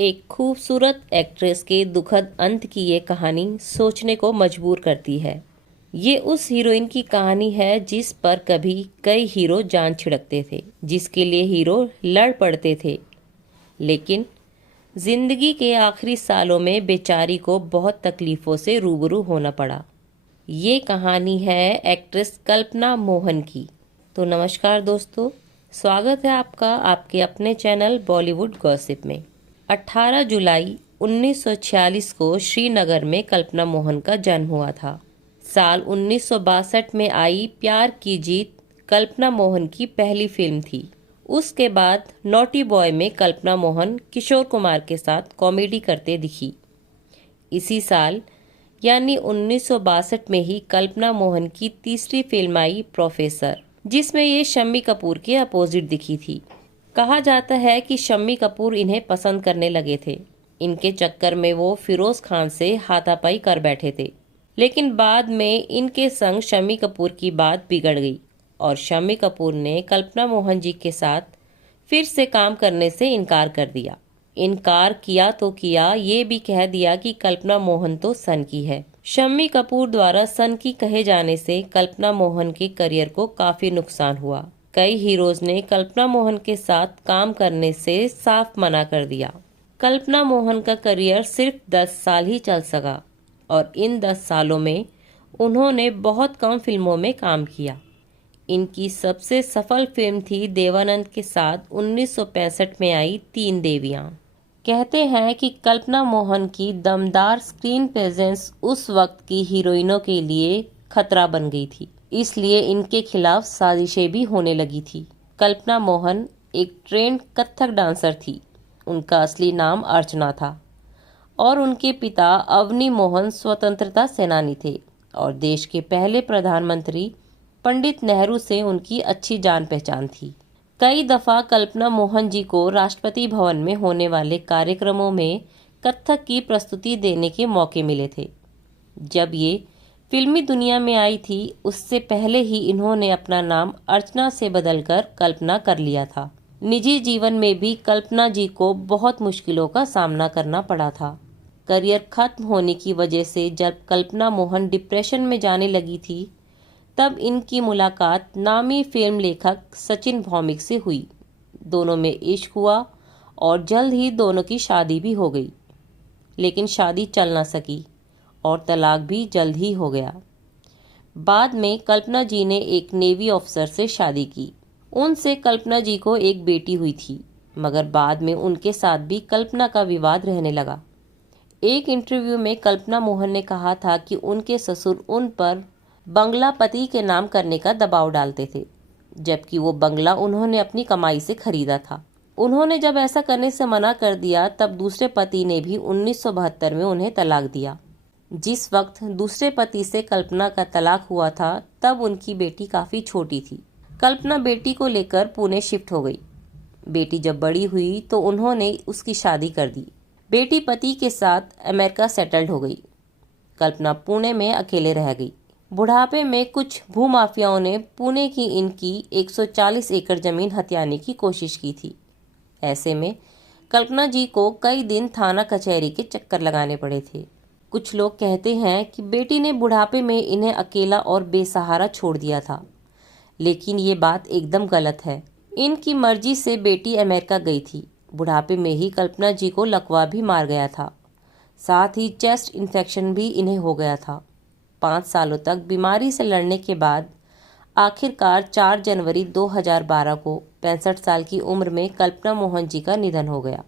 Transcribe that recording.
एक खूबसूरत एक्ट्रेस के दुखद अंत की ये कहानी सोचने को मजबूर करती है। ये उस हीरोइन की कहानी है जिस पर कभी कई हीरो जान छिड़कते थे, जिसके लिए हीरो लड़ पड़ते थे, लेकिन जिंदगी के आखिरी सालों में बेचारी को बहुत तकलीफों से रूबरू होना पड़ा। ये कहानी है एक्ट्रेस कल्पना मोहन की। तो नमस्कार दोस्तों, स्वागत है आपका आपके अपने चैनल बॉलीवुड गॉसिप में। 18 जुलाई 1946 को श्रीनगर में कल्पना मोहन का जन्म हुआ था। साल 1962 में आई प्यार की जीत कल्पना मोहन की पहली फिल्म थी। उसके बाद नॉटी बॉय में कल्पना मोहन किशोर कुमार के साथ कॉमेडी करते दिखी। इसी साल यानी 1962 में ही कल्पना मोहन की तीसरी फिल्म आई प्रोफेसर, जिसमें ये शम्मी कपूर के अपोजिट दिखी थी। कहा जाता है कि शम्मी कपूर इन्हें पसंद करने लगे थे। इनके चक्कर में वो फिरोज खान से हाथापाई कर बैठे थे, लेकिन बाद में इनके संग शम्मी कपूर की बात बिगड़ गई और शम्मी कपूर ने कल्पना मोहन जी के साथ फिर से काम करने से इनकार कर दिया। इनकार किया तो किया, ये भी कह दिया कि कल्पना मोहन तो सन की है। शम्मी कपूर द्वारा सन की कहे जाने से कल्पना मोहन के करियर को काफी नुकसान हुआ। कई हीरोज ने कल्पना मोहन के साथ काम करने से साफ मना कर दिया। कल्पना मोहन का करियर सिर्फ 10 साल ही चल सका और इन 10 सालों में उन्होंने बहुत कम फिल्मों में काम किया। इनकी सबसे सफल फिल्म थी देवानंद के साथ 1965 में आई तीन देवियां। कहते हैं कि कल्पना मोहन की दमदार स्क्रीन प्रेजेंस उस वक्त की हीरोइनों के लिए खतरा बन गई थी, इसलिए इनके खिलाफ साजिशें भी होने लगी थी। कल्पना मोहन एक ट्रेंड कथक डांसर थी। उनका असली नाम अर्चना था और उनके पिता अवनी मोहन स्वतंत्रता सेनानी थे और देश के पहले प्रधानमंत्री पंडित नेहरू से उनकी अच्छी जान पहचान थी। कई दफा कल्पना मोहन जी को राष्ट्रपति भवन में होने वाले कार्यक्रमों में कथक की प्रस्तुति देने के मौके मिले थे। जब ये फिल्मी दुनिया में आई थी, उससे पहले ही इन्होंने अपना नाम अर्चना से बदलकर कल्पना कर लिया था। निजी जीवन में भी कल्पना जी को बहुत मुश्किलों का सामना करना पड़ा था। करियर खत्म होने की वजह से जब कल्पना मोहन डिप्रेशन में जाने लगी थी, तब इनकी मुलाकात नामी फिल्म लेखक सचिन भौमिक से हुई। दोनों में इश्क हुआ और जल्द ही दोनों की शादी भी हो गई, लेकिन शादी चल न सकी और तलाक भी जल्द ही हो गया। बाद में कल्पना जी ने एक नेवी ऑफिसर से शादी की। उनसे कल्पना जी को एक बेटी हुई थी, मगर बाद में उनके साथ भी कल्पना का विवाद रहने लगा। एक इंटरव्यू में कल्पना मोहन ने कहा था कि उनके ससुर उन पर बंगला पति के नाम करने का दबाव डालते थे, जबकि वो बंगला उन्होंने अपनी कमाई से खरीदा था। उन्होंने जब ऐसा करने से मना कर दिया, तब दूसरे पति ने भी 1972 में उन्हें तलाक दिया। जिस वक्त दूसरे पति से कल्पना का तलाक हुआ था, तब उनकी बेटी काफी छोटी थी। कल्पना बेटी को लेकर पुणे शिफ्ट हो गई। बेटी जब बड़ी हुई तो उन्होंने उसकी शादी कर दी। बेटी पति के साथ अमेरिका सेटल्ड हो गई। कल्पना पुणे में अकेले रह गई। बुढ़ापे में कुछ भूमाफियाओं ने पुणे की इनकी 140 एकड़ जमीन हथियाने की कोशिश की थी। ऐसे में कल्पना जी को कई दिन थाना कचहरी के चक्कर लगाने पड़े थे। कुछ लोग कहते हैं कि बेटी ने बुढ़ापे में इन्हें अकेला और बेसहारा छोड़ दिया था, लेकिन ये बात एकदम गलत है। इनकी मर्जी से बेटी अमेरिका गई थी। बुढ़ापे में ही कल्पना जी को लकवा भी मार गया था, साथ ही चेस्ट इन्फेक्शन भी इन्हें हो गया था। 5 सालों तक बीमारी से लड़ने के बाद आखिरकार 4 जनवरी 2012 को 65 साल की उम्र में कल्पना मोहन जी का निधन हो गया।